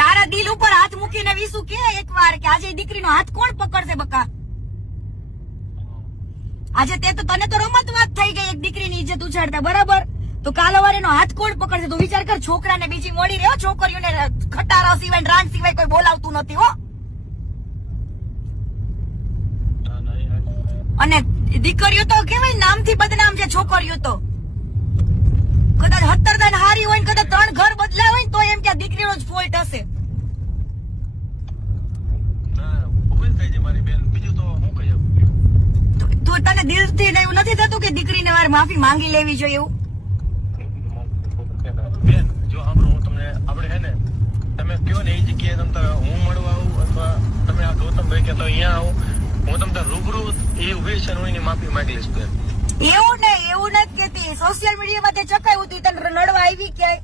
તારા દિલ ઉપર હાથ મૂકીને વિસુ કે એકવાર કે આજે દીકરીનો હાથ કોણ પકડશે બકા? આજે તે તો તને તો રમત વાત થઈ ગઈ એક દીકરીની ઇજ્જત ઉછાળતા, બરાબર? તો કાલ સવારે એનો હાથ કોણ પકડશે? તું વિચાર કર, છોકરાને બીજી મળી રહ્યો, છોકરીઓને ખટારા સિવાય રાંડ સિવાય કોઈ બોલાવતું નથી હો. અને દીકરીઓ તો કેવાય નામથી બદનામ છે, છોકરીઓ તો કદાચ 17 દાન હારી હોય ને કદાચ 3 ઘર બદલાય હોય ને તો એમ કે દીકરીનો જ ફોલ્ટ હશે. તું તને દિલથી એવું નથી થતું કે દીકરીને વાર માફી માંગી લેવી જોઈએ એવું? બેન જો હું તમને આપણે હે ને તમે કયો ને એ જગ્યાએ તમે હું મળવા આવું અથવા તમે આ ગૌતમભાઈ કે તો અહીંયા આવું, હું તમને રૂબરૂ એ ઉભી છે હું એની માફી માંગી લઈશ. બેન એવું નથી કેતી, સોશિયલ મીડિયામાં તે ચકાયું તું, તને નડવા આવી ક્યાંય?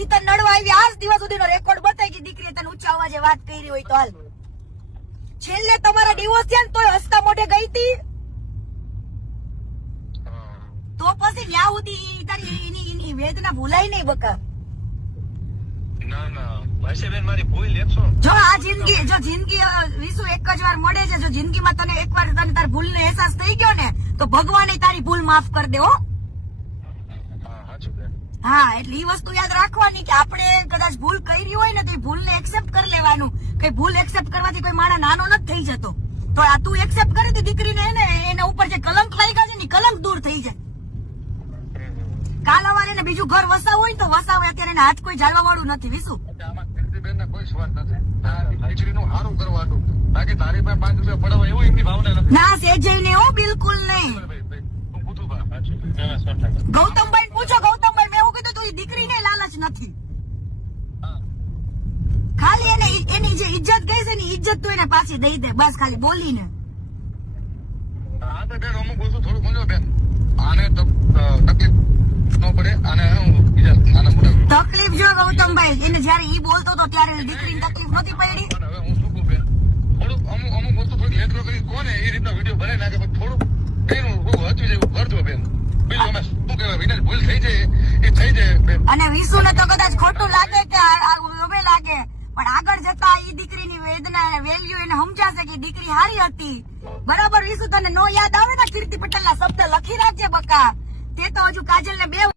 ઈ તને નડવા આવી આજ દિવસ સુધીનો રેકોર્ડ બતાવી કે દીકરીએ તને ઊંચા અવાજે વાત કરી હોય તો હાલ. છેલ્લે તમારા ડિવોર્સ થયા ને તોય હસતા મોઢે ગઈ હતી, તો પછી ન્યા સુધી તારી એની વેદના ભૂલાય નહીં બકા. ના ના ભાઈસેબેન મારી ભૂલ લેખશો. જો આ જિંદગી વિસુ એક જ વાર મળે છે, જો જિંદગીમાં તને એકવાર તને તારી ભૂલનો અહેસાસ થઈ ગયો ને તો ભગવાને તારી ભૂલ માફ કરી દે હો. હા, એટલે એ વસ્તુ યાદ રાખવાની કે આપણે કદાચ ભૂલ કરી હોય ને તો એ ભૂલને એક્સેપ્ટ કરી લેવાનું. કઈ ભૂલ એક્સેપ્ટ કરવાથી કોઈ માણસ નાનો નથી થઈ જતો. તો આ તું એક્સેપ્ટ કરી તો દીકરીને એના ઉપર જે કલંક લાગ્યા છે ને કલંક દૂર થઈ જાય. કાલ સવારે એને બીજું ઘર વસાવવું હોય તો વસાવે, અત્યારે એને હાથ કોઈ જાળવા વાળું નથી વિસુ. ના સેજય ને હો, બિલકુલ નહીં. ગૌતમભાઈ પૂછો, ગૌતમભાઈ મેં એવું કીધું તું દીકરીને લાલચ નથી, ખાલી એની જે ઇજ્જત ગઈ છે ને ઇજ્જત તું એને પાછી દઈ દે બસ, ખાલી બોલીને. તકલીફ જો ગૌતમભાઈ, એને જયારે ઈ બોલતો હતો ત્યારે દીકરીને તકલીફ નથી પડી. અને વિસુને તો કદાચ ખોટું લાગે કે લોભે લાગે, પણ આગળ જતા ઈ દીકરીની વેદના વેલ્યુ એને સમજાશે કે દીકરી હારી હતી, બરાબર? વિસુ તને નો યાદ આવે ને કીર્તિ પટેલ ના શબ્દ લખી રાખજે બકા. તે તો હજુ કાજલ ને 2